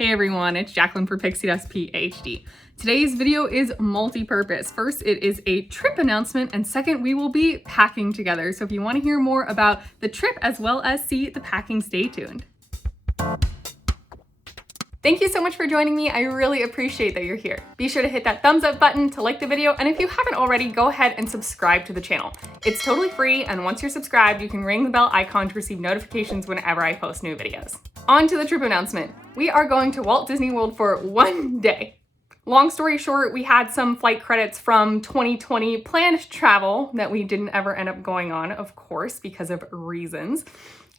Hey everyone, it's Jacqueline for Pixie Dust PhD. Today's video is multi-purpose. First, it is a trip announcement, and second, we will be packing together. So if you want to hear more about the trip as well as see the packing, stay tuned. Thank you so much for joining me. I really appreciate that you're here. Be sure to hit that thumbs up button to like the video, and if you haven't already, go ahead and subscribe to the channel. It's totally free, and once you're subscribed, you can ring the bell icon to receive notifications whenever I post new videos. On to the trip announcement. We are going to Walt Disney World for one day. Long story short, we had some flight credits from 2020 planned travel that we didn't ever end up going on, of course, because of reasons.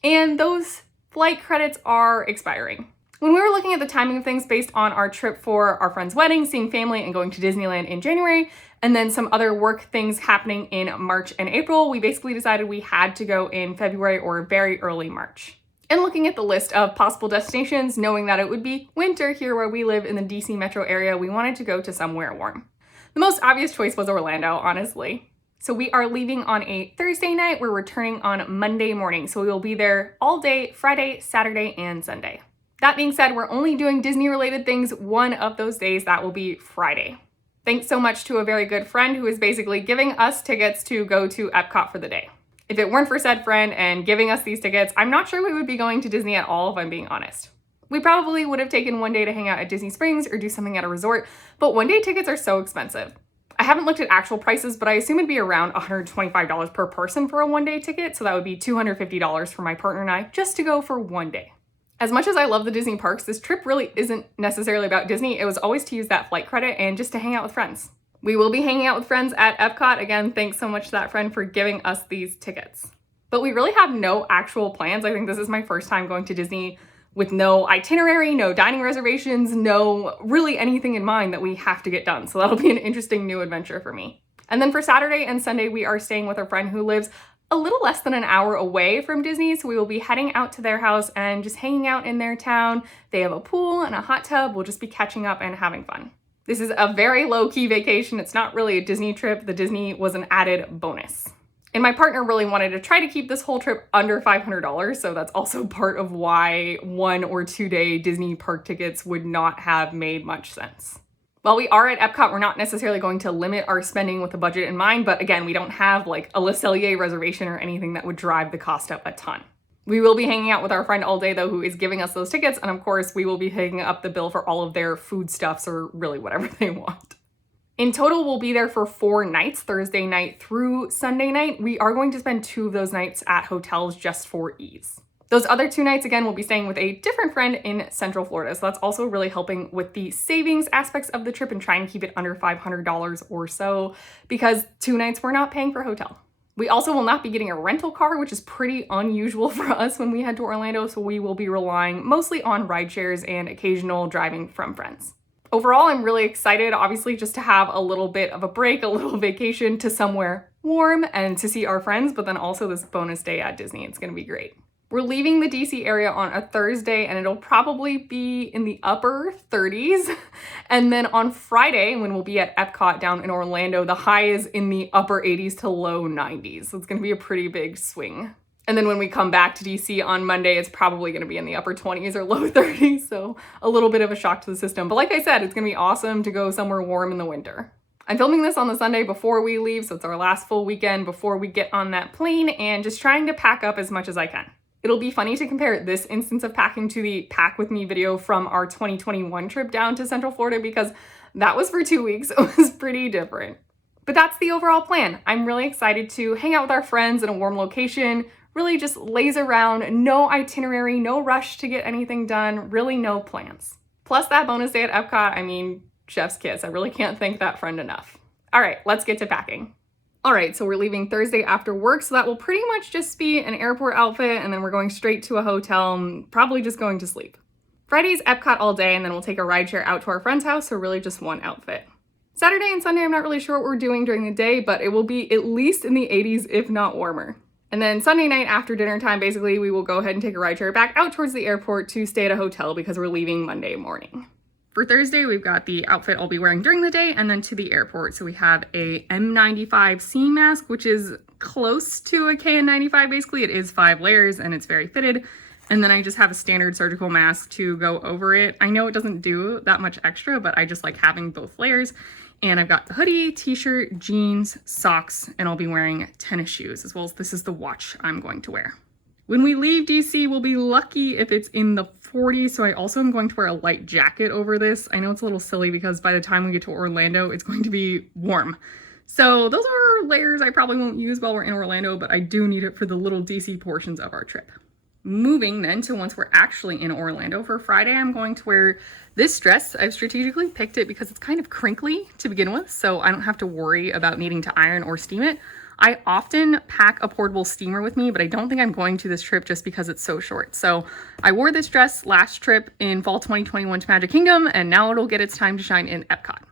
And those flight credits are expiring. When we were looking at the timing of things based on our trip for our friend's wedding, seeing family, and going to Disneyland in January, and then some other work things happening in March and April, we basically decided we had to go in February or very early March. And looking at the list of possible destinations, knowing that it would be winter here where we live in the DC metro area, we wanted to go to somewhere warm. The most obvious choice was Orlando, honestly. So we are leaving on a Thursday night. We're returning on Monday morning. So we will be there all day, Friday, Saturday, and Sunday. That being said, we're only doing Disney-related things one of those days. That will be Friday. Thanks so much to a very good friend who is basically giving us tickets to go to Epcot for the day. If it weren't for said friend and giving us these tickets, I'm not sure we would be going to Disney at all, if I'm being honest. We probably would have taken one day to hang out at Disney Springs or do something at a resort, but one-day tickets are so expensive. I haven't looked at actual prices, but I assume it'd be around $125 per person for a one-day ticket, so that would be $250 for my partner and I just to go for one day. As much as I love the Disney parks, this trip really isn't necessarily about Disney. It was always to use that flight credit and just to hang out with friends. We will be hanging out with friends at Epcot. Again, thanks so much to that friend for giving us these tickets. But we really have no actual plans. I think this is my first time going to Disney with no itinerary, no dining reservations, no really anything in mind that we have to get done. So that'll be an interesting new adventure for me. And then for Saturday and Sunday, we are staying with a friend who lives a little less than an hour away from Disney. So we will be heading out to their house and just hanging out in their town. They have a pool and a hot tub. We'll just be catching up and having fun. This is a very low-key vacation. It's not really a Disney trip. The Disney was an added bonus. And my partner really wanted to try to keep this whole trip under $500, so that's also part of why 1 or 2 day Disney park tickets would not have made much sense. While we are at Epcot, we're not necessarily going to limit our spending with a budget in mind, but again, we don't have like a Le Cellier reservation or anything that would drive the cost up a ton. We will be hanging out with our friend all day though, who is giving us those tickets, and of course, we will be picking up the bill for all of their foodstuffs or really whatever they want. In total, we'll be there for 4 nights, Thursday night through Sunday night. We are going to spend 2 of those nights at hotels just for ease. Those other 2 nights, again, we'll be staying with a different friend in Central Florida. So that's also really helping with the savings aspects of the trip and trying to keep it under $500 or so, because 2 nights we're not paying for hotel. We also will not be getting a rental car, which is pretty unusual for us when we head to Orlando. So we will be relying mostly on ride shares and occasional driving from friends. Overall, I'm really excited, obviously, just to have a little bit of a break, a little vacation to somewhere warm and to see our friends, but then also this bonus day at Disney. It's going to be great. We're leaving the DC area on a Thursday, and it'll probably be in the upper 30s. And then on Friday, when we'll be at Epcot down in Orlando, the high is in the upper 80s to low 90s. So it's going to be a pretty big swing. And then when we come back to DC on Monday, it's probably going to be in the upper 20s or low 30s. So a little bit of a shock to the system. But like I said, it's going to be awesome to go somewhere warm in the winter. I'm filming this on the Sunday before we leave, so it's our last full weekend before we get on that plane, and just trying to pack up as much as I can. It'll be funny to compare this instance of packing to the Pack With Me video from our 2021 trip down to Central Florida, because that was for 2 weeks. It was pretty different. But that's the overall plan. I'm really excited to hang out with our friends in a warm location, really just laze around, no itinerary, no rush to get anything done, really no plans. Plus that bonus day at Epcot, I mean, chef's kiss. I really can't thank that friend enough. All right, let's get to packing. All right, so we're leaving Thursday after work, so that will pretty much just be an airport outfit, and then we're going straight to a hotel and probably just going to sleep. Friday's Epcot all day, and then we'll take a rideshare out to our friend's house, so really just one outfit. Saturday and Sunday, I'm not really sure what we're doing during the day, but it will be at least in the 80s, if not warmer. And then Sunday night after dinner time, basically, we will go ahead and take a rideshare back out towards the airport to stay at a hotel because we're leaving Monday morning. For Thursday, we've got the outfit I'll be wearing during the day and then to the airport. So we have a M95 sea mask, which is close to a KN95 basically. It is 5 layers and it's very fitted. And then I just have a standard surgical mask to go over it. I know it doesn't do that much extra, but I just like having both layers. And I've got the hoodie, t-shirt, jeans, socks, and I'll be wearing tennis shoes, as well as this is the watch I'm going to wear. When we leave DC, we'll be lucky if it's in the 40s, so I also am going to wear a light jacket over this. I know it's a little silly because by the time we get to Orlando, it's going to be warm. So those are layers I probably won't use while we're in Orlando, but I do need it for the little DC portions of our trip. Moving then to once we're actually in Orlando, for Friday, I'm going to wear this dress. I've strategically picked it because it's kind of crinkly to begin with, so I don't have to worry about needing to iron or steam it. I often pack a portable steamer with me, but I don't think I'm going to this trip just because it's so short. So I wore this dress last trip in fall 2021 to Magic Kingdom, and now it'll get its time to shine in Epcot.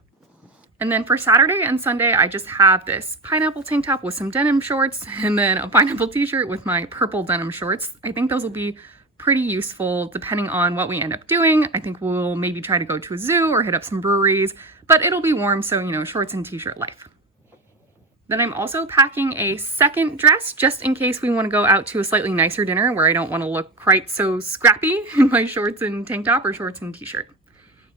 And then for Saturday and Sunday, I just have this pineapple tank top with some denim shorts and then a pineapple t-shirt with my purple denim shorts. I think those will be pretty useful depending on what we end up doing. I think we'll maybe try to go to a zoo or hit up some breweries, but it'll be warm, so, you know, shorts and t-shirt life. Then I'm also packing a second dress just in case we want to go out to a slightly nicer dinner where I don't want to look quite so scrappy in my shorts and tank top or shorts and t-shirt.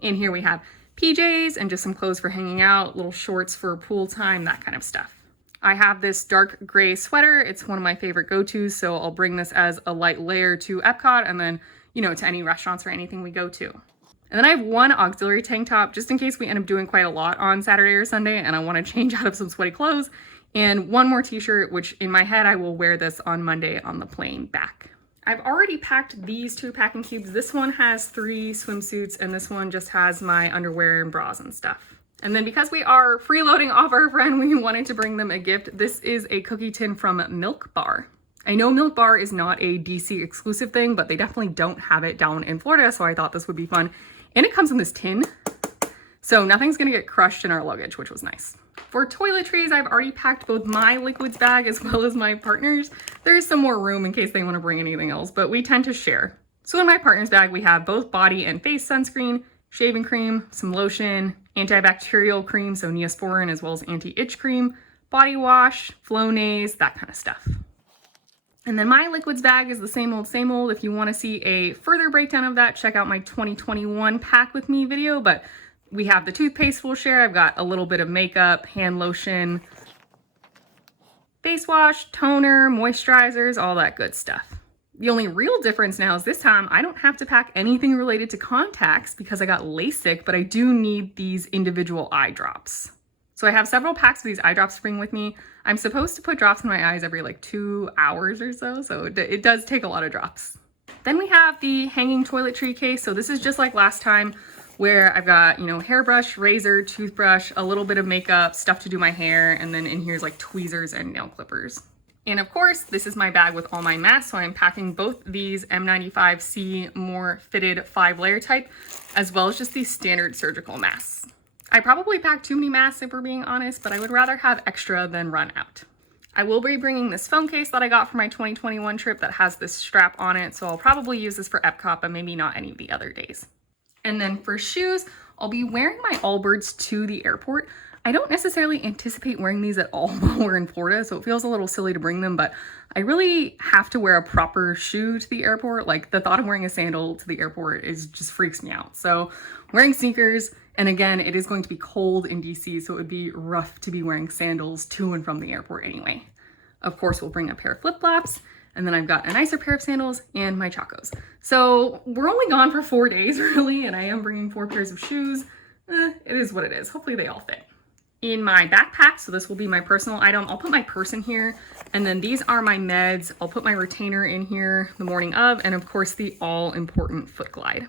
And here we have PJs and just some clothes for hanging out, little shorts for pool time, that kind of stuff. I have this dark gray sweater. It's one of my favorite go-tos, so I'll bring this as a light layer to Epcot and then, you know, to any restaurants or anything we go to. And then I have one auxiliary tank top just in case we end up doing quite a lot on Saturday or Sunday and I want to change out of some sweaty clothes, and one more t-shirt, which in my head I will wear this on Monday on the plane back. I've already packed these two packing cubes. This one has 3 swimsuits and this one just has my underwear and bras and stuff. And then because we are freeloading off our friend, we wanted to bring them a gift. This is a cookie tin from Milk Bar. I know Milk Bar is not a DC exclusive thing, but they definitely don't have it down in Florida, so I thought this would be fun. And it comes in this tin, so nothing's gonna get crushed in our luggage, which was nice. For toiletries, I've already packed both my liquids bag as well as my partner's. There's some more room in case they want to bring anything else, but we tend to share. So in my partner's bag, we have both body and face sunscreen, shaving cream, some lotion, antibacterial cream, so Neosporin, as well as anti-itch cream, body wash, Flonase, that kind of stuff. And then my liquids bag is the same old, same old. If you want to see a further breakdown of that, check out my 2021 pack with me video, but we have the toothpaste we'll share. I've got a little bit of makeup, hand lotion, face wash, toner, moisturizers, all that good stuff. The only real difference now is this time I don't have to pack anything related to contacts because I got LASIK, but I do need these individual eye drops. So I have several packs of these eye drops to bring with me. I'm supposed to put drops in my eyes every like 2 hours or so it does take a lot of drops. Then we have the hanging toiletry case. So this is just like last time, where I've got, you know, hairbrush, razor, toothbrush, a little bit of makeup, stuff to do my hair, and then in here's like tweezers and nail clippers. And of course, this is my bag with all my masks, so I'm packing both these M95C more fitted 5-layer type, as well as just these standard surgical masks. I probably packed too many masks if we're being honest, but I would rather have extra than run out. I will be bringing this phone case that I got for my 2021 trip that has this strap on it, so I'll probably use this for Epcot, but maybe not any of the other days. And then for shoes, I'll be wearing my Allbirds to the airport. I don't necessarily anticipate wearing these at all while we're in Florida, so it feels a little silly to bring them, but I really have to wear a proper shoe to the airport. Like, the thought of wearing a sandal to the airport just freaks me out. So wearing sneakers, and again, it is going to be cold in DC, so it would be rough to be wearing sandals to and from the airport anyway. Of course, we'll bring a pair of flip-flops, and then I've got a nicer pair of sandals and my Chacos. So we're only gone for 4 days really, and I am bringing 4 pairs of shoes. It is what it is. Hopefully they all fit. In my backpack, so this will be my personal item, I'll put my purse in here, and then these are my meds. I'll put my retainer in here the morning of, and of course the all-important Foot Glide.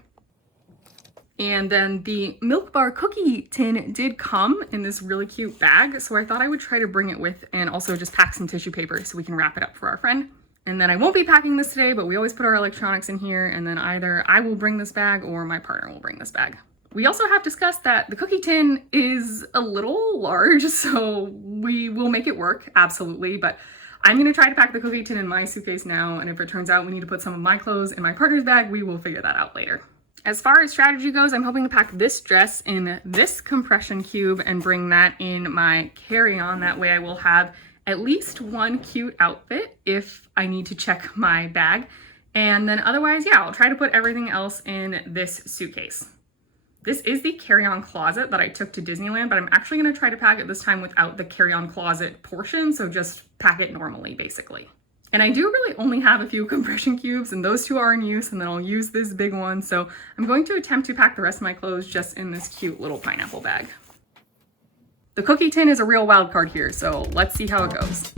And then the Milk Bar cookie tin did come in this really cute bag, so I thought I would try to bring it with and also just pack some tissue paper so we can wrap it up for our friend. And then I won't be packing this today, but we always put our electronics in here, and then either I will bring this bag or my partner will bring this bag. We also have discussed that the cookie tin is a little large, so we will make it work, absolutely, but I'm gonna try to pack the cookie tin in my suitcase now, and if it turns out we need to put some of my clothes in my partner's bag, we will figure that out later. As far as strategy goes, I'm hoping to pack this dress in this compression cube and bring that in my carry-on. That way I will have at least one cute outfit if I need to check my bag. And then otherwise, yeah, I'll try to put everything else in this suitcase. This is the carry-on closet that I took to Disneyland, but I'm actually gonna try to pack it this time without the carry-on closet portion, so just pack it normally, basically. And I do really only have a few compression cubes, and those two are in use, and then I'll use this big one, so I'm going to attempt to pack the rest of my clothes just in this cute little pineapple bag. The cookie tin is a real wild card here, so let's see how it goes.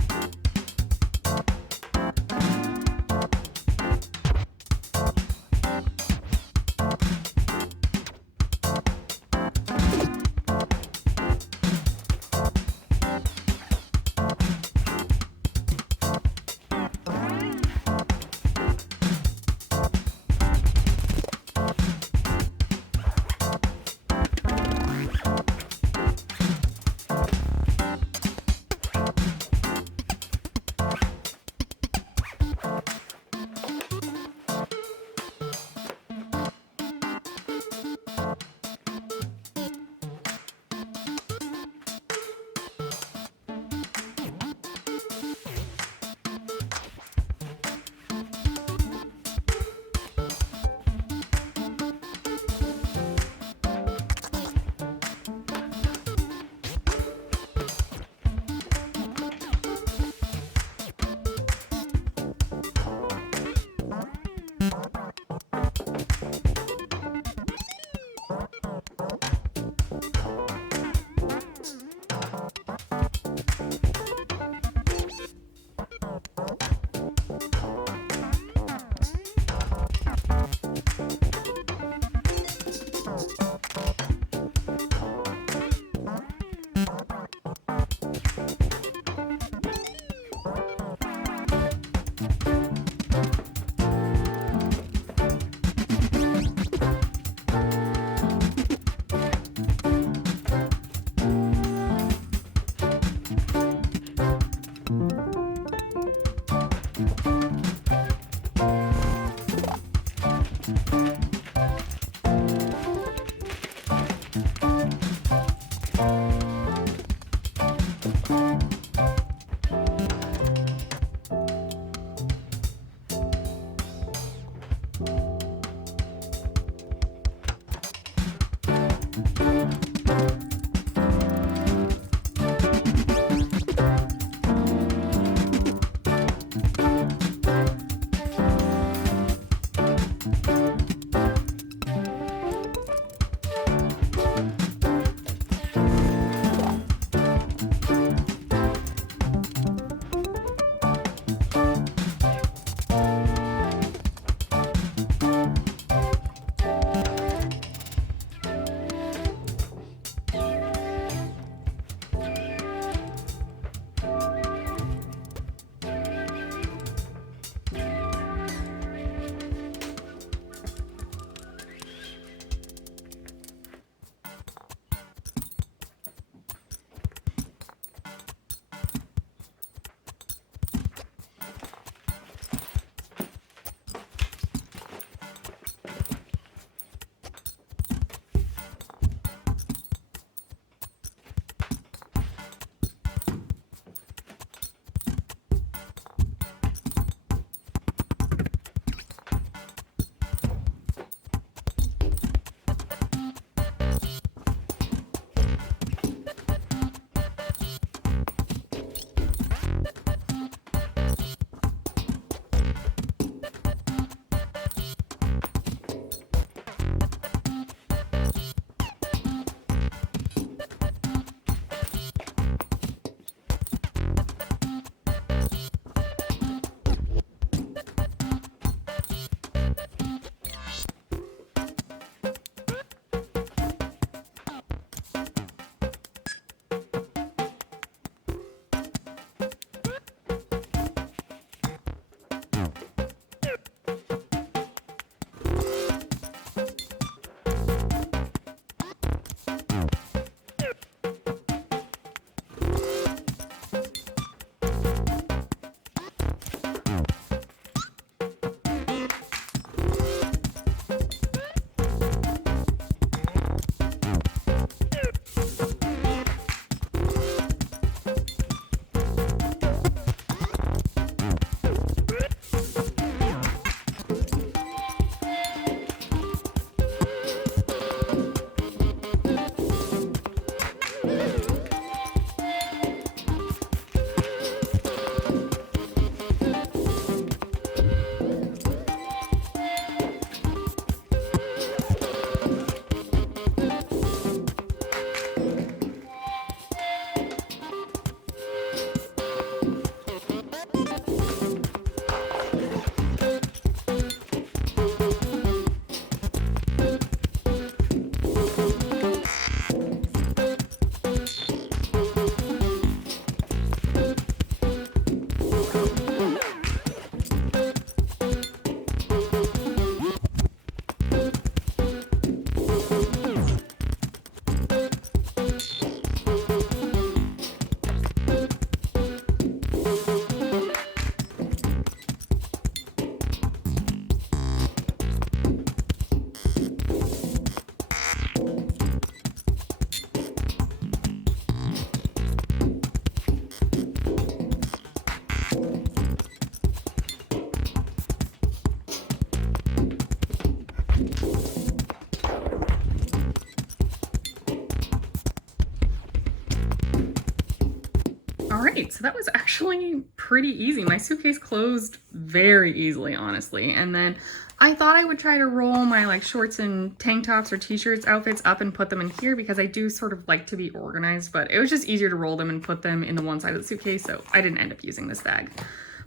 right, so that was actually pretty easy. My suitcase closed very easily, honestly. And then I thought I would try to roll my like shorts and tank tops or t-shirts outfits up and put them in here because I do sort of like to be organized, but it was just easier to roll them and put them in the one side of the suitcase, so I didn't end up using this bag.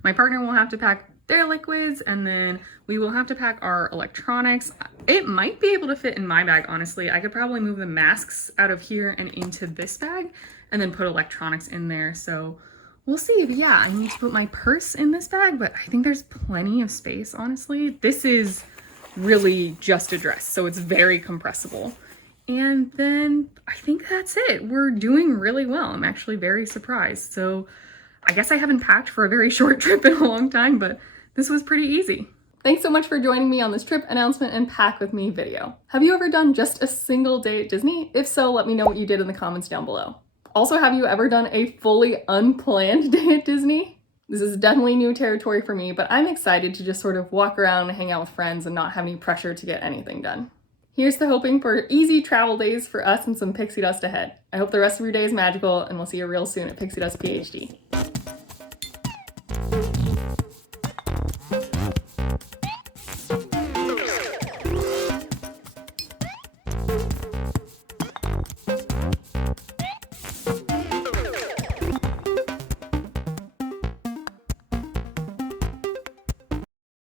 My partner will have to pack their liquids, and then we will have to pack our electronics. It might be able to fit in my bag, honestly. I could probably move the masks out of here and into this bag and then put electronics in there. So we'll see. But yeah, I need to put my purse in this bag, but I think there's plenty of space, honestly. This is really just a dress, so it's very compressible. And then I think that's it. We're doing really well. I'm actually very surprised. So I guess I haven't packed for a very short trip in a long time, but this was pretty easy. Thanks so much for joining me on this trip announcement and pack with me video. Have you ever done just a single day at Disney? If so, let me know what you did in the comments down below. Also, have you ever done a fully unplanned day at Disney? This is definitely new territory for me, but I'm excited to just sort of walk around and hang out with friends and not have any pressure to get anything done. Here's to hoping for easy travel days for us and some pixie dust ahead. I hope the rest of your day is magical, and we'll see you real soon at Pixie Dust PhD.